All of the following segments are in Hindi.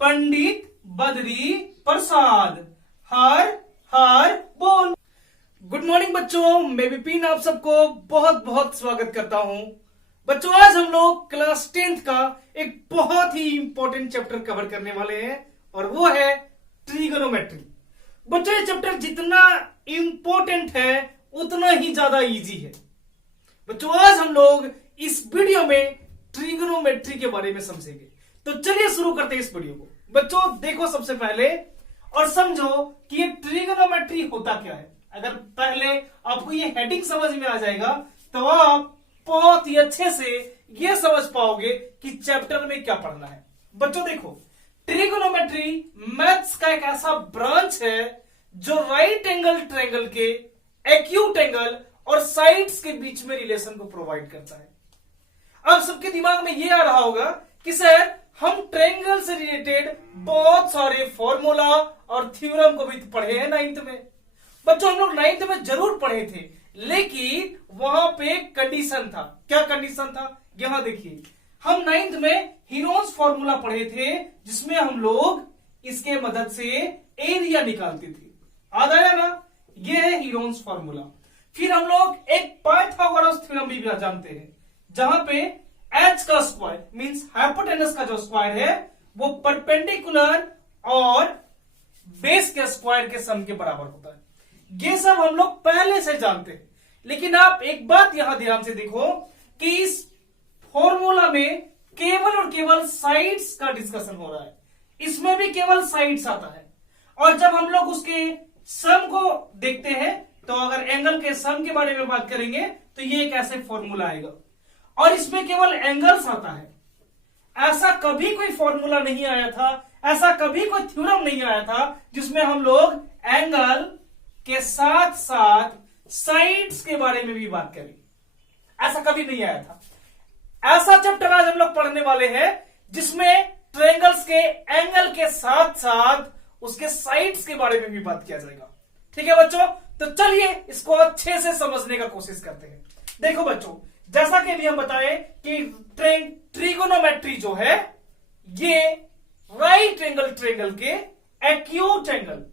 पंडित बद्री प्रसाद, हर हर बोल। गुड मॉर्निंग बच्चों, मैं विपिन आप सबको बहुत बहुत स्वागत करता हूं। बच्चों आज हम लोग क्लास 10th का एक बहुत ही इंपॉर्टेंट चैप्टर कवर करने वाले हैं और वो है ट्रिगोनोमेट्री। बच्चों ये चैप्टर जितना इंपॉर्टेंट है उतना ही ज्यादा इजी है। बच्चों आज हम लोग इस वीडियो में ट्रिगोनोमेट्री के बारे में समझेंगे, तो चलिए शुरू करते हैं इस वीडियो को। बच्चों देखो सबसे पहले और समझो कि ये ट्रिगोनोमेट्री होता क्या है। अगर पहले आपको ये हेडिंग समझ में आ जाएगा तो आप बहुत ही अच्छे से ये समझ पाओगे कि चैप्टर में क्या पढ़ना है। बच्चों देखो ट्रिगोनोमेट्री मैथ्स का एक ऐसा ब्रांच है जो राइट एंगल ट्रायंगल के एक्यूट एंगल और साइड्स के बीच में रिलेशन को प्रोवाइड करता है। अब सबके दिमाग में ये आ रहा होगा कि सर हम ट्रायंगल से रिलेटेड बहुत सारे फॉर्मूला और थ्योरम को भी पढ़े हैं 9th में। बच्चों हम लोग 9th में जरूर पढ़े थे, लेकिन वहां पे एक कंडीशन था। क्या कंडीशन था? यहां देखिए, हम 9th में हीरोन्स फॉर्मूला पढ़े थे जिसमें हम लोग इसके मदद से एरिया निकालते थे। याद आया ना? ये है हीरोन्स फॉर्मूला। फिर हम लोग एक पाइथागोरस थ्योरम भी जानते हैं जहां पे एच का स्क्वायर मींस हाइपोटेनस का जो स्क्वायर है वो परपेंडिकुलर और बेस के स्क्वायर के सम के बराबर होता है। ये सब हम लोग पहले से जानते हैं, लेकिन आप एक बात यहां ध्यान से देखो कि इस फॉर्मूला में केवल और केवल साइड्स का डिस्कशन हो रहा है। इसमें भी केवल साइड्स आता है। और जब हम लोग उसके सम को देखते हैं तो अगर एंगल के सम के बारे में बात करेंगे तो ये एक ऐसे फॉर्मूला आएगा और इसमें केवल एंगल्स आता है। ऐसा कभी कोई फॉर्मूला नहीं आया था, ऐसा कभी कोई थ्योरम नहीं आया था जिसमें हम लोग एंगल के साथ साथ साइड्स के बारे में भी बात करें। ऐसा कभी नहीं आया था। ऐसा चैप्टर आज हम लोग पढ़ने वाले हैं जिसमें ट्रायंगल्स के एंगल के साथ साथ उसके साइड्स के बारे में भी बात किया जाएगा। ठीक है बच्चों, तो चलिए इसको अच्छे से समझने का कोशिश करते हैं। देखो बच्चों, जैसा कि अभी हम बताए कि ट्रिगोनोमेट्री जो है ये राइट एंगल ट्रायंगल के एक्यूट एंगल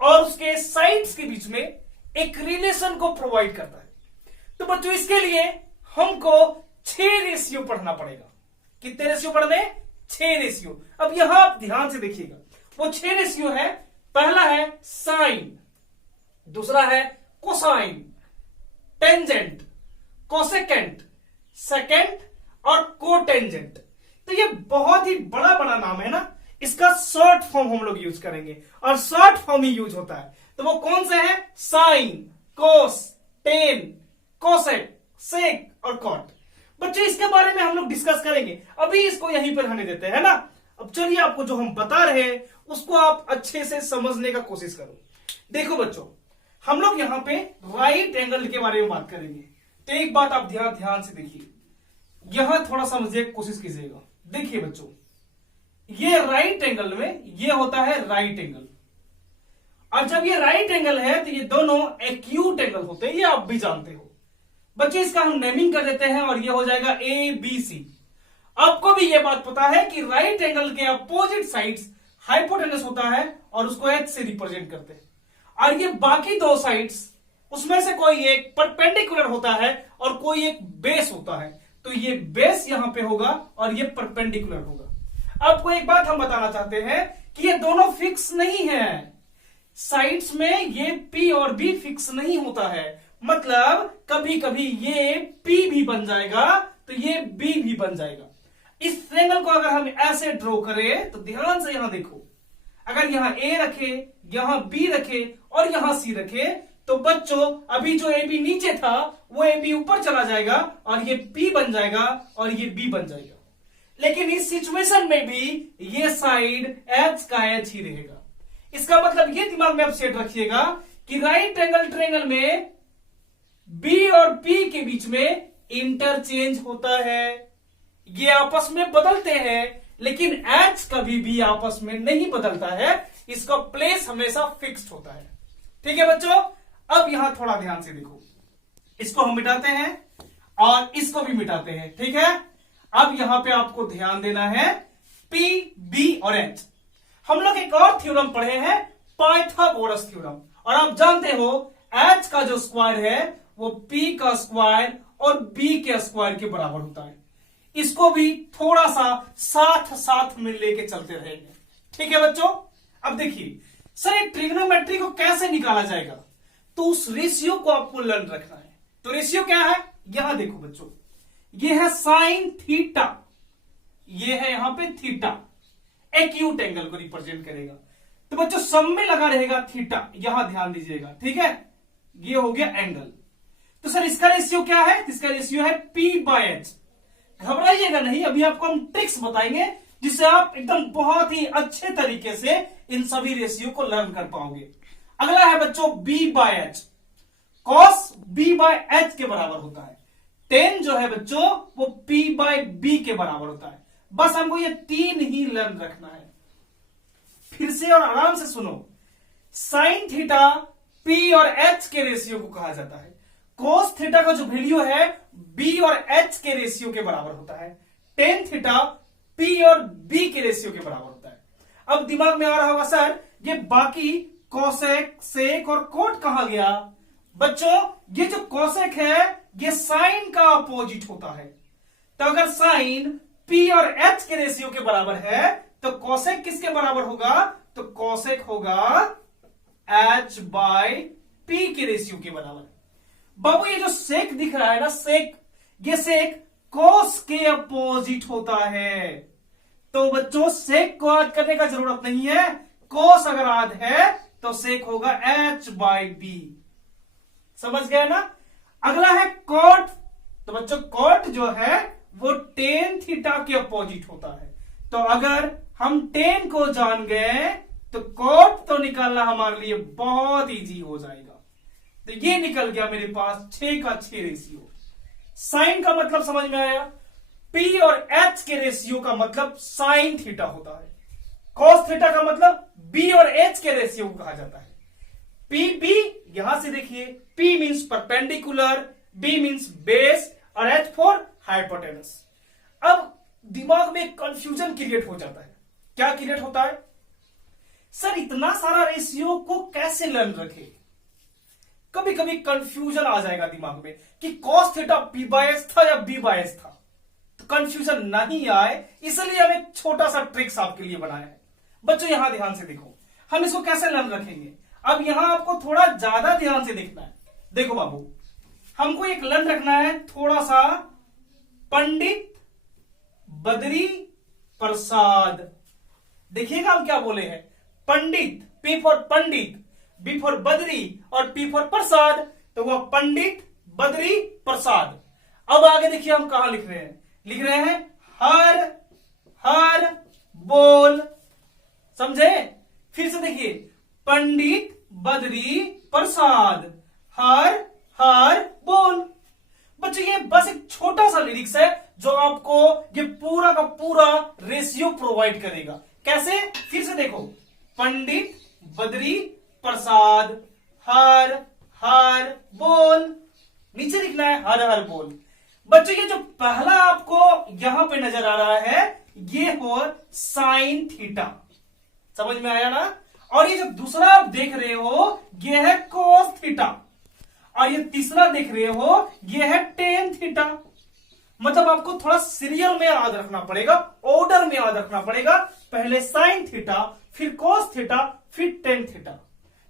और उसके साइड्स के बीच में एक रिलेशन को प्रोवाइड करता है। तो बच्चों इसके लिए हमको 6 रेशियो पढ़ना पड़ेगा। कितने रेशियो पढ़ने? 6 रेशियो। अब यहां आप ध्यान से देखिएगा, वो 6 रेशियो है। पहला है साइन, दूसरा है कोसाइन, टेंजेंट, कोसेकेंट, सेकेंड और कोटेंजेंट। तो ये बहुत ही बड़ा बड़ा नाम है ना, इसका शॉर्ट फॉर्म हम लोग यूज करेंगे और शॉर्ट फॉर्म ही यूज होता है। तो वो कौन से है? साइन, कोस, टेन, कोसेक, सेक और कॉट। बच्चे इसके बारे में हम लोग डिस्कस करेंगे, अभी इसको यहीं पर रहने देते हैं ना। अब चलिए आपको जो हम बता रहे हैं उसको आप अच्छे से समझने का कोशिश करो। देखो बच्चों, हम लोग यहां पे राइट एंगल के बारे में बात करेंगे। तो एक बात आप ध्यान से देखिए, यहां थोड़ा समझने की कोशिश कीजिएगा। देखिए बच्चों, ये राइट एंगल में ये होता है राइट एंगल, और जब ये राइट एंगल है तो ये दोनों एक्यूट एंगल होते हैं, ये आप भी जानते हो। बच्चों इसका हम नेमिंग कर देते हैं और ये हो जाएगा ABC। आपको भी ये बात पता है कि राइट एंगल के अपोजिट साइड्स हाइपोटेनस होता है और उसको H से रिप्रेजेंट करते हैं, और ये बाकी 2 साइड्स उसमें से कोई एक परपेंडिकुलर होता है और कोई एक बेस होता है। तो ये बेस यहां पे होगा और ये परपेंडिकुलर होगा। आपको एक बात हम बताना चाहते हैं कि ये दोनों फिक्स नहीं है। साइड्स में ये P और B फिक्स नहीं होता है, मतलब कभी कभी ये P भी बन जाएगा तो ये B भी बन जाएगा। इस ट्रायंगल को अगर हम ऐसे ड्रॉ करें तो ध्यान से यहां देखो, अगर यहां A रखे, यहां B रखे और यहां C रखे तो बच्चों अभी जो AB नीचे था वो AB ऊपर चला जाएगा और ये P बन जाएगा और ये B बन जाएगा। लेकिन इस सिचुएशन में भी ये साइड H का H ही रहेगा। इसका मतलब ये दिमाग में आप सेट रखिएगा कि राइट एंगल ट्रायंगल में B और P के बीच में इंटरचेंज होता है, ये आपस में बदलते हैं, लेकिन H कभी भी आपस में नहीं बदलता है। इसका प्लेस हमेशा फिक्स्ड होता है। ठीक है बच्चों, अब यहां थोड़ा ध्यान से देखो, इसको हम मिटाते हैं और इसको भी मिटाते हैं। ठीक है, अब यहां पे आपको ध्यान देना है P, B और H। हम लोग एक और थ्योरम पढ़े हैं, पाइथागोरस थ्योरम, और आप जानते हो H का जो स्क्वायर है वो P का स्क्वायर और B के स्क्वायर के बराबर होता है। इसको भी थोड़ा सा साथ साथ में लेके चलते रहेंगे, ठीक है बच्चों। अब देखिए सर, एक ट्रिग्नोमेट्री को कैसे निकाला जाएगा, तो उस रेशियो को आपको लर्न रखना है। तो रेशियो क्या है, यहां देखो बच्चों, ये है साइन थीटा, ये है यहां पे थीटा, एक्यूट एंगल को रिप्रेजेंट करेगा। तो बच्चों सब में लगा रहेगा थीटा, यहां ध्यान दीजिएगा, ठीक है। ये हो गया एंगल। तो सर इसका रेशियो क्या है, इसका रेशियो है P/H। घबराइएगा नहीं, अभी आपको हम ट्रिक्स बताएंगे जिससे आप एकदम बहुत ही अच्छे तरीके से इन सभी रेशियो को लर्न कर पाओगे। अगला है बच्चों B/H। cos B/H के बराबर होता है। tan जो है बच्चों वो P/B के बराबर होता है। बस हमको ये तीन ही लर्न रखना है। फिर से और आराम से सुनो, साइन थीटा P और H के रेशियो को कहा जाता है। cos थीटा का जो वैल्यू है B और H के रेशियो के बराबर होता है। tan थीटा P और B के रेशियो के बराबर होता है। अब दिमाग में आ रहा होगा सर ये बाकी कोसेक, सेक और कोट कहां गया। बच्चों ये जो कोसेक है ये साइन का अपोजिट होता है। तो अगर साइन P और H के रेशियो के बराबर है तो कोसेक किसके बराबर होगा, तो कोसेक होगा H/P के रेशियो के बराबर। बाबू ये जो सेक दिख रहा है ना, सेक, ये सेक कोस के अपोजिट होता है। तो बच्चों सेक को याद करने का जरूरत नहीं है, कोस अगर याद है तो सेक होगा H/B। समझ गए ना। अगला है कॉट। तो बच्चों कॉट जो है वो टेन थीटा के अपोजिट होता है। तो अगर हम टेन को जान गए तो कॉट तो निकालना हमारे लिए बहुत इजी हो जाएगा। तो ये निकल गया मेरे पास 6 का 6 रेशियो। साइन का मतलब समझ में आया, P और H के रेशियो का मतलब साइन थीटा होता है। कॉस थीटा का मतलब B और H के रेशियो को कहा जाता है। PB यहां से देखिए, P means perpendicular, B means base और H फॉर हाइपोटेनस। अब दिमाग में कंफ्यूजन क्रिएट हो जाता है। क्या क्रिएट होता है, सर इतना सारा रेशियो को कैसे लर्न रखे। कभी कभी कंफ्यूजन आ जाएगा दिमाग में कि cos थीटा P/S था या B/S था। तो कंफ्यूजन नहीं आए इसलिए हम एक छोटा सा ट्रिक्स आपके लिए बनाया है। बच्चों यहां ध्यान से देखो, हम इसको कैसे लर्न रखेंगे। अब यहां आपको थोड़ा ज्यादा ध्यान से देखना है। देखो बाबू, हमको एक लर्न रखना है थोड़ा सा, पंडित बद्री प्रसाद। देखिएगा हम क्या बोले हैं, पंडित, P for Pandit, B for Badri और P फॉर प्रसाद। तो वह पंडित बद्री प्रसाद। अब आगे देखिए हम कहां लिख रहे हैं, लिख रहे हैं हर हर बोल। समझे। फिर से देखिए, पंडित बद्री प्रसाद, हर हर बोल। बच्चों ये बस एक छोटा सा लिरिक्स है जो आपको ये पूरा का पूरा रेशियो प्रोवाइड करेगा। कैसे, फिर से देखो, पंडित बद्री प्रसाद, हर हर बोल। नीचे लिखना है हर हर बोल। बच्चों ये जो पहला आपको यहां पे नजर आ रहा है ये हो साइन थीटा। समझ में आया ना। और ये जो दूसरा आप देख रहे हो ये है कोस थीटा, और ये तीसरा देख रहे हो ये है टेन थीटा। मतलब आपको थोड़ा सीरियल में याद रखना पड़ेगा, ऑर्डर में याद रखना पड़ेगा। पहले साइन थीटा, फिर कोस थीटा, फिर टेन थीटा।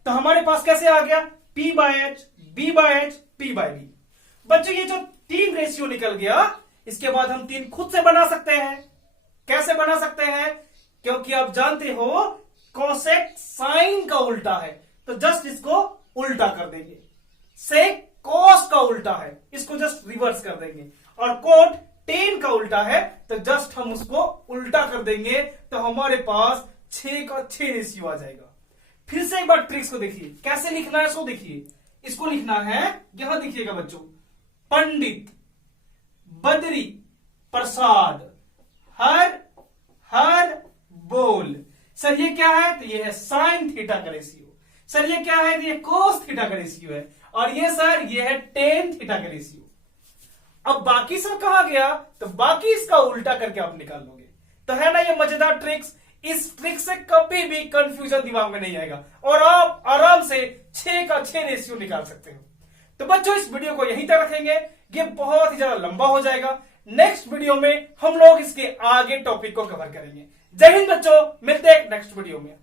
तो हमारे पास कैसे आ गया, P/H, B/H, P/B। बच्चों ये जो 3 रेशियो निकल गया, इसके बाद हम 3 खुद से बना सकते हैं। कैसे बना सकते हैं, क्योंकि आप जानते हो कोसेक साइन का उल्टा है, तो जस्ट इसको उल्टा कर देंगे। सेक कोस का उल्टा है, इसको जस्ट रिवर्स कर देंगे। और कोट टेन का उल्टा है, तो जस्ट हम उसको उल्टा कर देंगे। तो हमारे पास 6 का 6 रेशियो आ जाएगा। फिर से एक बार ट्रिक्स को देखिए, कैसे लिखना है इसको देखिए। इसको लिखना है, यहां देखिएगा बच्चों, पंडित बद्री प्रसाद, हर हर बोल। सर ये क्या है, तो ये है साइन थीटा का रेशियो। सर ये क्या है, तो ये कोस थीटा का रेशियो है। और ये सर ये है टेन थीटा का रेशियो। अब बाकी सब कहां गया, तो बाकी इसका उल्टा करके आप निकाल लोगे। तो है ना ये मजेदार ट्रिक्स। इस ट्रिक से कभी भी कंफ्यूजन दिमाग में नहीं आएगा और आप आराम से 6 का 6 रेशियो निकाल सकते हो। तो बच्चों इस वीडियो को यहीं तक रखेंगे, ये बहुत ही ज्यादा लंबा हो जाएगा। नेक्स्ट वीडियो में हम लोग इसके आगे टॉपिक को कवर करेंगे। जय हिंद बच्चों, मिलते हैं नेक्स्ट वीडियो में।